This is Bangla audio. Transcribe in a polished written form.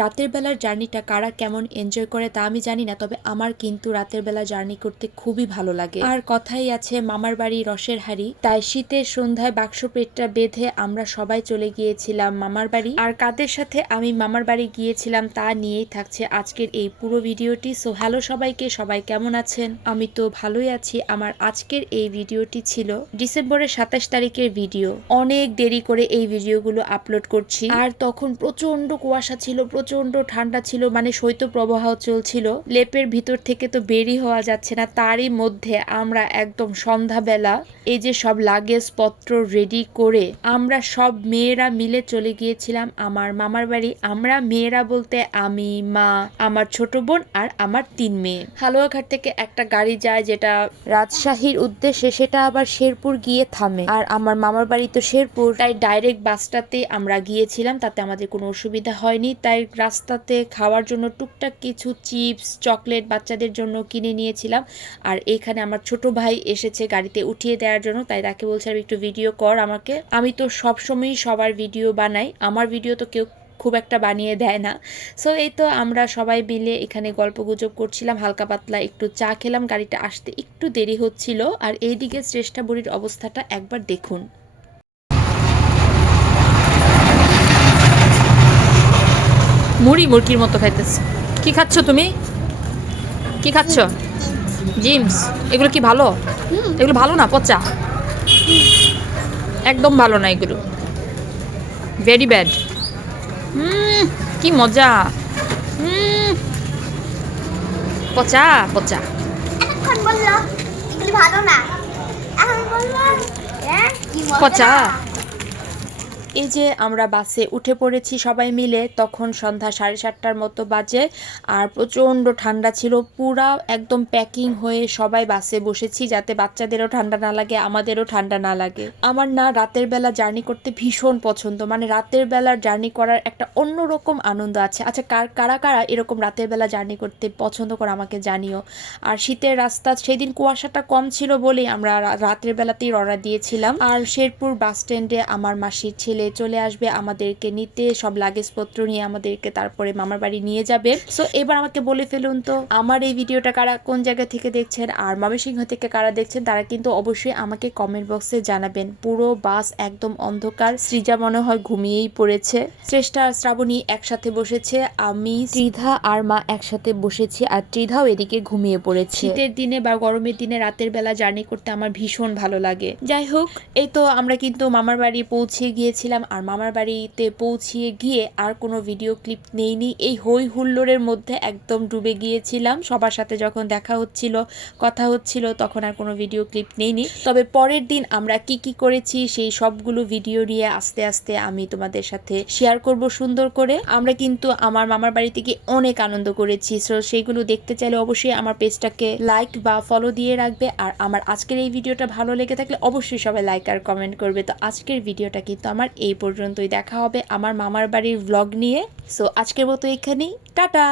রাতের বেলার জার্নিটা কারা কেমন এনজয় করে তা আমি জানি না, তবে আমার কিন্তু রাতের বেলা জার্নি করতে খুবই ভালো লাগে। আর কথাই আছে মামার বাড়ি রসের হাড়ি, তাই শীতের সন্ধ্যায় বাক্স পেটটা বেঁধে আমরা সবাই চলে গিয়েছিলাম মামার বাড়ি। আর কাদের সাথে আমি মামার বাড়ি গিয়েছিলাম তা নিয়েই থাকছে আজকের এই পুরো ভিডিওটি। সো হ্যালো সবাইকে, সবাই কেমন আছেন? আমি তো ভালোই আছি। আমার আজকের এই ভিডিওটি ছিল ডিসেম্বরের 27 তারিখের ভিডিও। অনেক দেরি করে এই ভিডিওগুলো আপলোড করছি, আর তখন প্রচন্ড কুয়াশা ছিল, প্রচন্ড ঠান্ডা ছিল, মানে শৈত্যপ্রবাহ চলছিল। লেপের ভিতর থেকে তো বেরই হওয়া যাচ্ছে না। তারই মধ্যে আমরা একদম সন্ধ্যাবেলা এই যে সব লাগেজ পত্র রেডি করে আমরা সব মেয়েরা মিলে চলে গিয়েছিলাম আমার মামার বাড়ি। আমরা মেয়েরা বলতে আমি, মা, আমার ছোট বোন আর আমার 3 মেয়ে। হালুয়াঘাট থেকে একটা গাড়ি যায় যেটা রাজশাহীর উদ্দেশ্যে, সেটা আবার শেরপুর গিয়ে থামে। আর আমার মামার বাড়ি তো শেরপুর, তাই ডাইরেক্ট বাসটাতে আমরা গিয়েছিলাম। তাতে আমাদের কোনো অসুবিধা হয়নি। তাই রাস্তাতে খাওয়ার জন্য টুকটাক কিছু চিপস, চকলেট বাচ্চাদের জন্য কিনে নিয়েছিলাম। আর এখানে আমার ছোট ভাই এসেছে গাড়িতে উঠিয়ে দেওয়ার জন্য, তাই তাকে বলছিলাম একটু ভিডিও কর আমাকে। আমি তো সবসময়ই সবার ভিডিও বানাই, আমার ভিডিও তো কেউ খুব একটা বানিয়ে দেয় না। সো এই তো আমরা সবাই মিলে এখানে গল্পগুজব করছিলাম, হালকা পাতলা একটু চা খেলাম। গাড়িটা আসতে একটু দেরি হচ্ছিল। আর এইদিকে শ্রেষ্ঠা বুড়ির অবস্থাটা একবার দেখুন। মুড়ি মুরগির মতো খাইতেছে। কি খাচ্ছ তুমি? কি খাচ্ছ? জিমস? এগুলো কি ভালো? এগুলো ভালো না, পচা, একদম ভালো না এগুলো, ভেরি ব্যাড। কি মজা। পচা পচা। এখন বললো এগুলো ভালো না, এখন বললো কি মজা। পচা। এই যে আমরা বাসে উঠে পড়েছি সবাই মিলে, তখন সন্ধ্যা 7:30টার মতো বাজে। আর প্রচণ্ড ঠান্ডা ছিল, পুরা একদম প্যাকিং হয়ে সবাই বাসে বসেছি, যাতে বাচ্চাদেরও ঠান্ডা না লাগে, আমাদেরও ঠান্ডা না লাগে। আমার না রাতের বেলা জার্নি করতে ভীষণ পছন্দ, মানে রাতের বেলার জার্নি করার একটা অন্যরকম আনন্দ আছে। আচ্ছা, কারা কারা এরকম রাতের বেলা জার্নি করতে পছন্দ করে আমাকে জানিও। আর শীতের রাস্তা, সেদিন কুয়াশাটা কম ছিল বলেই আমরা রাতের বেলাতেই রওনা দিয়েছিলাম। আর শেরপুর বাস স্ট্যান্ডে আমার মাসির ছেলে চলে আসবে আমাদেরকে নিতে, সব লাগেজপত্র নিয়ে আমাদেরকে তারপরে মামার বাড়ি নিয়ে যাবে। সো এবার আমাকে বলে ফেলুন তো, আমার এই ভিডিওটা কারা কোন জায়গা থেকে দেখছেন, আর ময়মনসিংহ থেকে কারা দেখছেন, তারা কিন্তু অবশ্যই আমাকে কমেন্ট বক্সে জানাবেন। পুরো বাস একদম অন্ধকার, সৃজা মনে হয় ঘুমিয়েই পড়েছে, শ্রেষ্ঠা আর শ্রাবণী একসাথে বসেছে, আমি, ত্রিধা আর মা একসাথে বসেছি, আর ত্রিধাও এদিকে ঘুমিয়ে পড়েছে। শীতের দিনে বা গরমের দিনে রাতের বেলা জার্নি করতে আমার ভীষণ ভালো লাগে। যাই হোক, এই তো আমরা কিন্তু মামার বাড়ি পৌঁছে গিয়েছিলাম। আর মামার বাড়িতে পৌঁছিয়ে গিয়ে আর কোনো ভিডিও ক্লিপ নেইনি, এই হই হুল্লোড়ের মধ্যে একদম ডুবে গিয়েছিলাম। সবার সাথে যখন দেখা হচ্ছিল, কথা হচ্ছিল, তখন আর কোনো ভিডিও ক্লিপ নেইনি। তবে পরের দিন আমরা কি কি করেছি সেই সবগুলো ভিডিও নিয়ে আস্তে আস্তে আমি তোমাদের সাথে শেয়ার করব সুন্দর করে। আমরা কিন্তু আমার মামার বাড়িতে গিয়ে অনেক আনন্দ করেছি। সো সেইগুলো দেখতে চাইলে অবশ্যই আমার পেজটাকে লাইক বা ফলো দিয়ে রাখবে। আর আমার আজকের এই ভিডিওটা ভালো লেগে থাকলে অবশ্যই সবাই লাইক আর কমেন্ট করবে। তো আজকের ভিডিওটা কিন্তু আমার এই পর্যন্তই, দেখা হবে আমার মামার বাড়ির ব্লগ নিয়ে। সো আজকের মতো এখানেই, টাটা।